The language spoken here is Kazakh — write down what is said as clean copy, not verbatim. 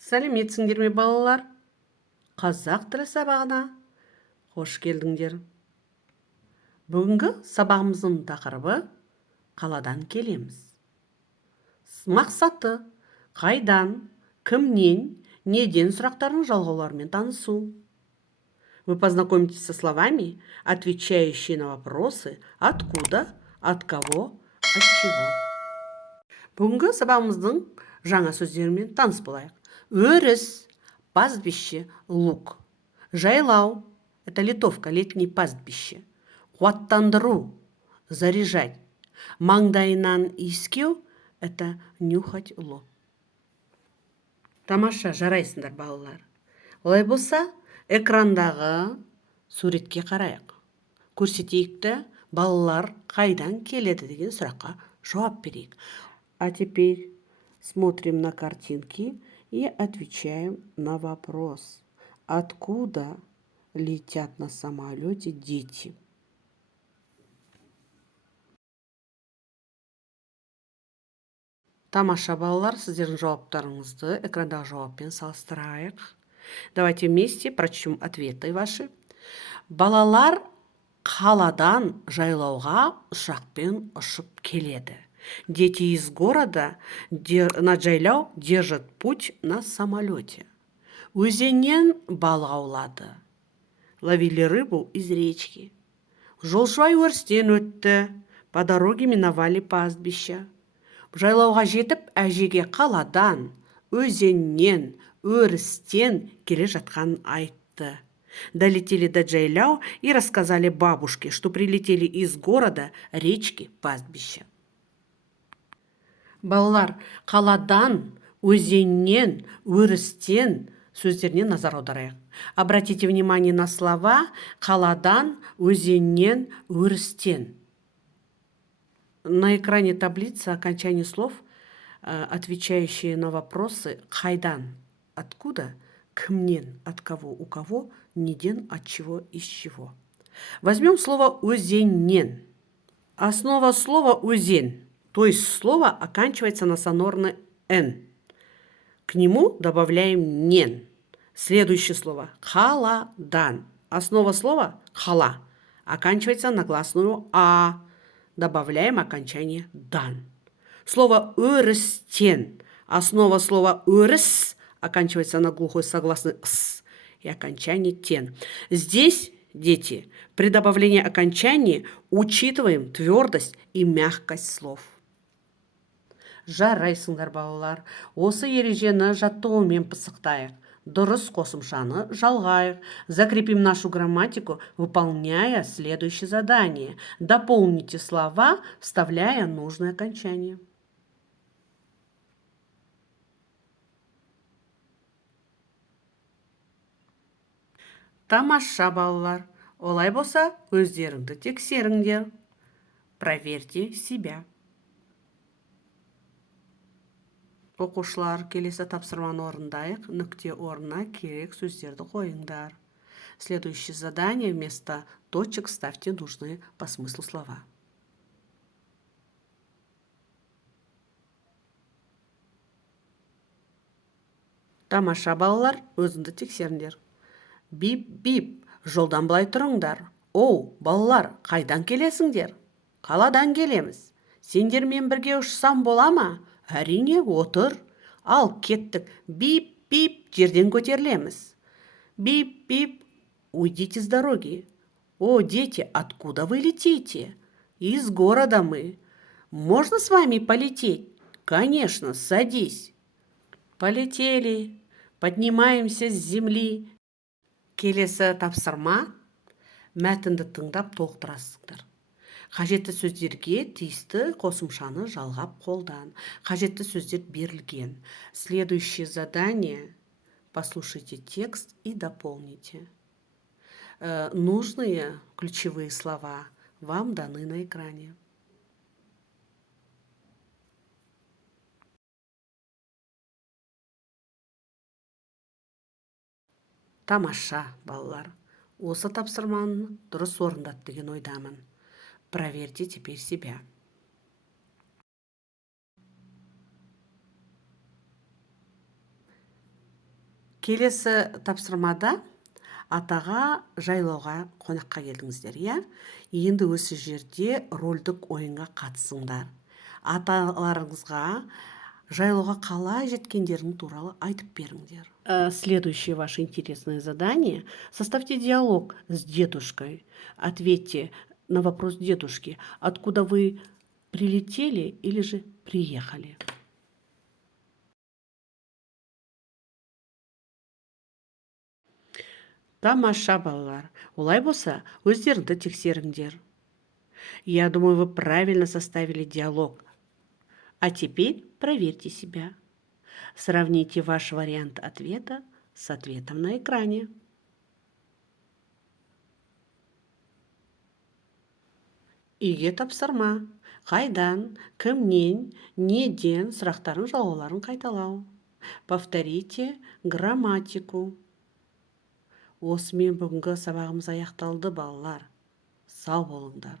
Сәлеметсіңдер ме, балалар? Қазақ тілі сабағына қош келдіңдер. Бүгінгі сабағымыздың тақырыбы қаладан келеміз. Мақсаты қайдан, кімнен, неден сұрақтардың жалғауларымен танысу. Вы познакомитесь со словами, отвечающие на вопросы откуда, от кого, от чего. Бүгінгі сабағымыздың жаңа сөздерімен таныс болайық. Өріс, пастбище, луг. Жайлау – это литовка, летнее пастбище. Қуаттандыру – заряжать. Маңдайынан иіскеу – это нюхать лоб. Тамаша, жарайсыңдар, балалар. Олай болса, экрандағы суретке қарайық. Көрсетейікті, балалар қайдан келеді деген сұраққа жауап берейік. А теперь смотрим на картинки и отвечаем на вопрос. Откуда летят на самолете дети? Тамаша, балалар, сіздердің жауаптарыңызды экрандағы жауаппен салыстырайық. Давайте вместе прочтем ответы ваши. Балалар қаладан жайлауға ұшақпен ұшып келеді. Дети из города на жайлау держат путь на самолете. Өзеннен балық аулады. Ловили рыбу из речки. Жолшыбай өрістен өтті. По дороге миновали пастбища. Жайлауға жетіп, әжеге қаладан, өзеннен, өрістен келе жатқан айтты. Долетели до жайляу и рассказали бабушке, что прилетели из города, речки, пастбища. Балалар, қаладан, өзеннен, өрістен сөздеріне назар аударайық. Обратите внимание на слова қаладан, өзеннен, өрістен. На экране таблица окончаний слов, отвечающие на вопросы «қайдан», «откуда», «кімнен», «от кого», «у кого», «неден», «от чего», «из чего». Возьмем слово «өзеннен». Основа слова «өзен», то есть слово оканчивается на сонорный «н». К нему добавляем «нен». Следующее слово «қаладан». Основа слова «қала» оканчивается на гласную «а». Добавляем окончание «дан». Слово «өрістен». Основа слова «өріс» оканчивается на глухой согласный «с» и окончание «тен». Здесь, дети, при добавлении окончания учитываем твердость и мягкость слов. Жарайсыңдар, балалар. Осы ережені жаттығумен пысықтайық. Дұрыс қосымшаны жалғайық. Закрепим нашу грамматику, выполняя следующее задание. Дополните слова, вставляя нужное окончание. Тамаша, балалар. Олай болса, өздеріңді тексеріңдер. Проверьте себя. Оқушылар, келесі тапсырманы орындайық. Нүкте орнына керек сөздерді қойыңдар. Следующее задание: вместо точек ставьте нужные по смыслу слова. Тамаша, балалар, өзіңді тексеріңдер. Бип-бип, жолдан былай тұрыңдар. Оу, балалар, қайдан келесіңдер? Қаладан келеміз. Сендермен бірге ұшсам бола ма? Әрине, отыр. Ал, кеттік. Бип-бип, жерден көтерілеміз. Бип-бип, уйдите с дороги. О, дети, откуда вы летите? Из города мы. Можно с вами полететь? Конечно, садись. Полетели. Поднимаемся с земли. Келесі тапсырма, мәтінді тыңдап толықтырасыңдар. Қажетті сөздерге тиісті қосымшаны жалғап қолдан. Қажетті сөздер берілген. Следующее задание: послушайте текст и дополните. Нужные ключевые слова вам даны на экране. Тамаша, балалар. Осы тапсырманы дұрыс орындады деген ойдамын. Проверьте теперь себя. Келесі тапсырмада атаға жайлауға қонаққа келдіңіздер, иә? Енді осы жерде рольдік ойынға қатысыңдар. Аталарыңызға жайлауға қалай жеткендерің туралы айтып беріңдер. Следующее ваше интересное задание. Составьте диалог с дедушкой. Ответьте на вопрос дедушки, откуда вы прилетели или же приехали. Тамаша, балалар. Олай болса, өздеріңді тексеріңдер. Я думаю, вы правильно составили диалог. А теперь проверьте себя. Сравните ваш вариант ответа с ответом на экране. Үйге тапсырма. Қайдан, кімнен, неден сұрақтардың жауауларын қайталау. Повторите грамматику. Осымен бүгінгі сабағымыз аяқталды, балалар. Сау болыңдар.